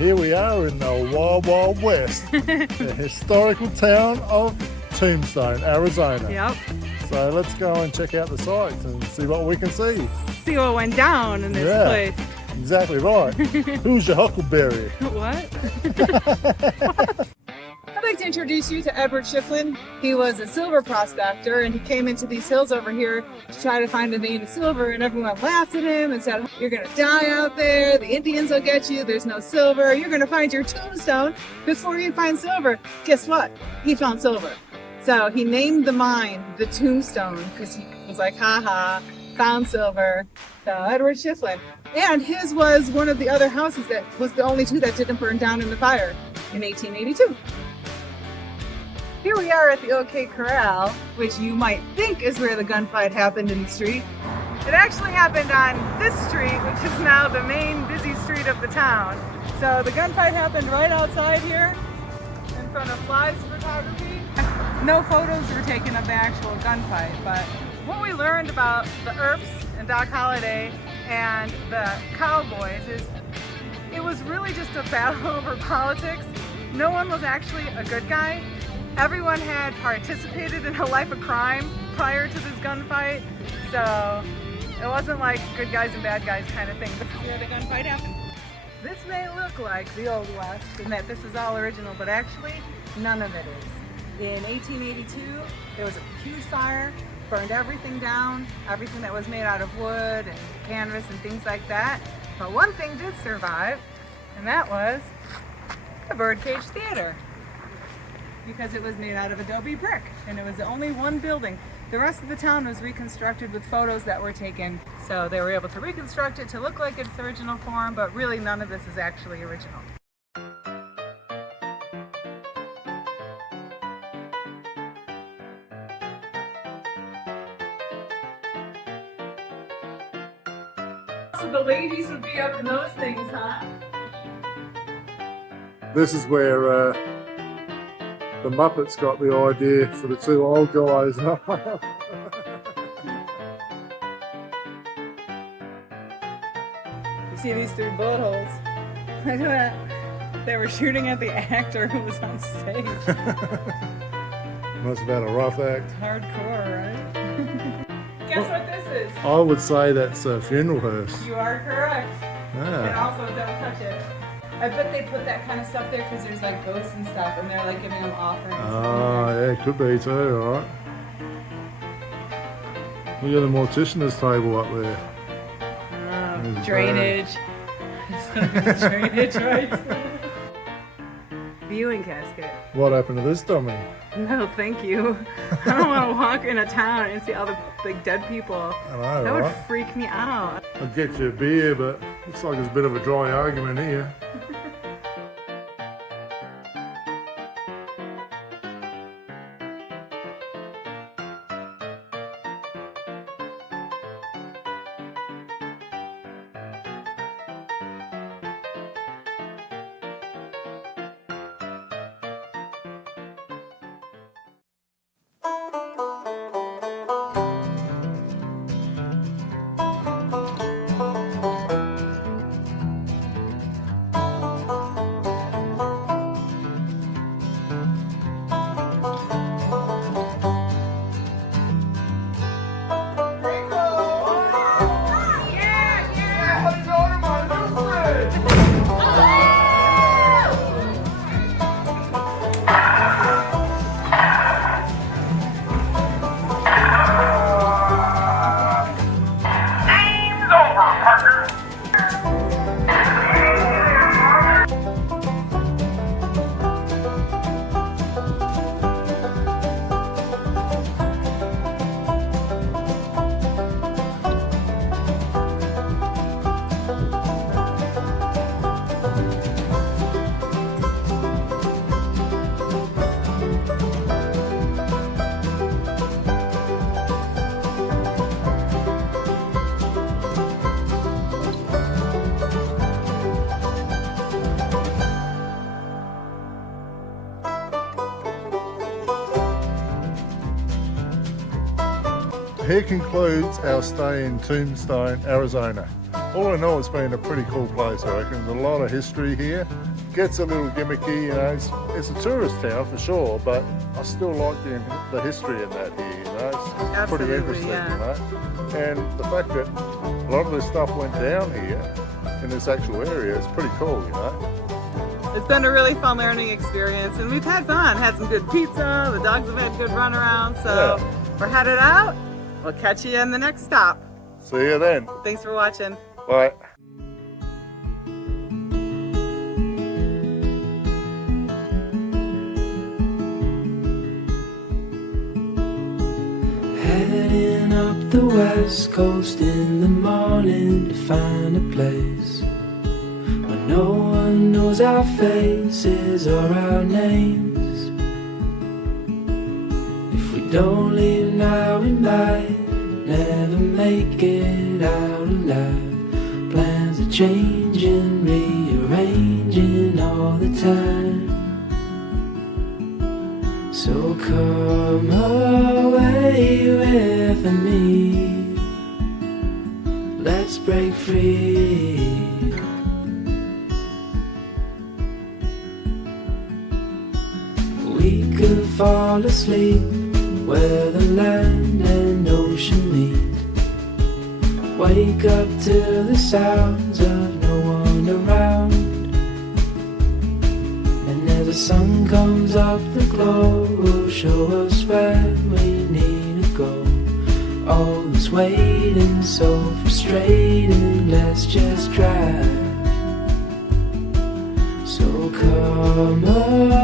Here we are in the Wild Wild West, the historical town of Tombstone, Arizona. Yep. So let's go and check out the sights and see what we can see. See what went down in this place. Exactly right. Who's your huckleberry? What? I'd like to introduce you to Edward Schifflin. He was a silver prospector, and he came into these hills over here to try to find a vein of silver, and everyone laughed at him and said, "You're going to die out there. The Indians will get you. There's no silver. You're going to find your tombstone before you find silver." Guess what? He found silver. So he named the mine the Tombstone because he was like, "Ha ha, found silver." So Edward Schifflin. And his was one of the other houses that was the only two that didn't burn down in the fire in 1882. Here we are at the OK Corral, which you might think is where the gunfight happened in the street. It actually happened on this street, which is now the main busy street of the town. So the gunfight happened right outside here in front of Fly's Photography. No photos were taken of the actual gunfight, but what we learned about the Earps and Doc Holliday and the Cowboys is it was really just a battle over politics. No one was actually a good guy. Everyone had participated in a life of crime prior to this gunfight, so it wasn't like good guys and bad guys kind of thing. This is where the gunfight happened. This may look like the Old West and that this is all original, but actually none of it is. In 1882, there was a huge fire, burned everything down, everything that was made out of wood and canvas and things like that. But one thing did survive, and that was the Birdcage Theater, because it was made out of adobe brick and it was the only one building. The rest of the town was reconstructed with photos that were taken, so they were able to reconstruct it to look like its original form, but really none of this is actually original. So the ladies would be up in those things, huh? This is where the Muppets got the idea for the two old guys. You see these three bullet holes? Look at that. They were shooting at the actor who was on stage. Must have had a rough act. Hardcore, right? Guess what this is? I would say that's a funeral hearse. You are correct. And Ah. also, don't touch it. I bet they put that kind of stuff there because there's like ghosts and stuff, and they're like giving them offerings. Oh, yeah, could be too, alright. Look at the mortician's table up there. There's Drainage. Drainage rights. Viewing casket. What happened to this dummy? No, thank you. I don't want to walk in a town and see all the big dead people. I know, That would right? freak me out. I'll get you a beer, but looks like there's a bit of a dry argument here. Here concludes our stay in Tombstone, Arizona. All in all, it's been a pretty cool place, I reckon. There's a lot of history here, gets a little gimmicky, you know. It's a tourist town for sure, but I still like the history in that here, you know. It's pretty Absolutely, interesting, yeah. you know. And the fact that a lot of this stuff went down here in this actual area is pretty cool, you know. It's been a really fun learning experience, and we've had fun. Had some good pizza. The dogs have had good run around. So we're headed out. We'll catch you in the next stop. See you then. Thanks for watching. Bye. Heading up the west coast in the morning to find a place where no one knows our faces or our names. If we don't leave now, we might never make it out alive. Plans are changing, rearranging all the time. So come away with me, let's break free. We could fall asleep where the land and ocean meet. Wake up to the sounds of no one around. And as the sun comes up, the glow will show us where we need to go. All this waiting, so frustrating, let's just drive. So come on.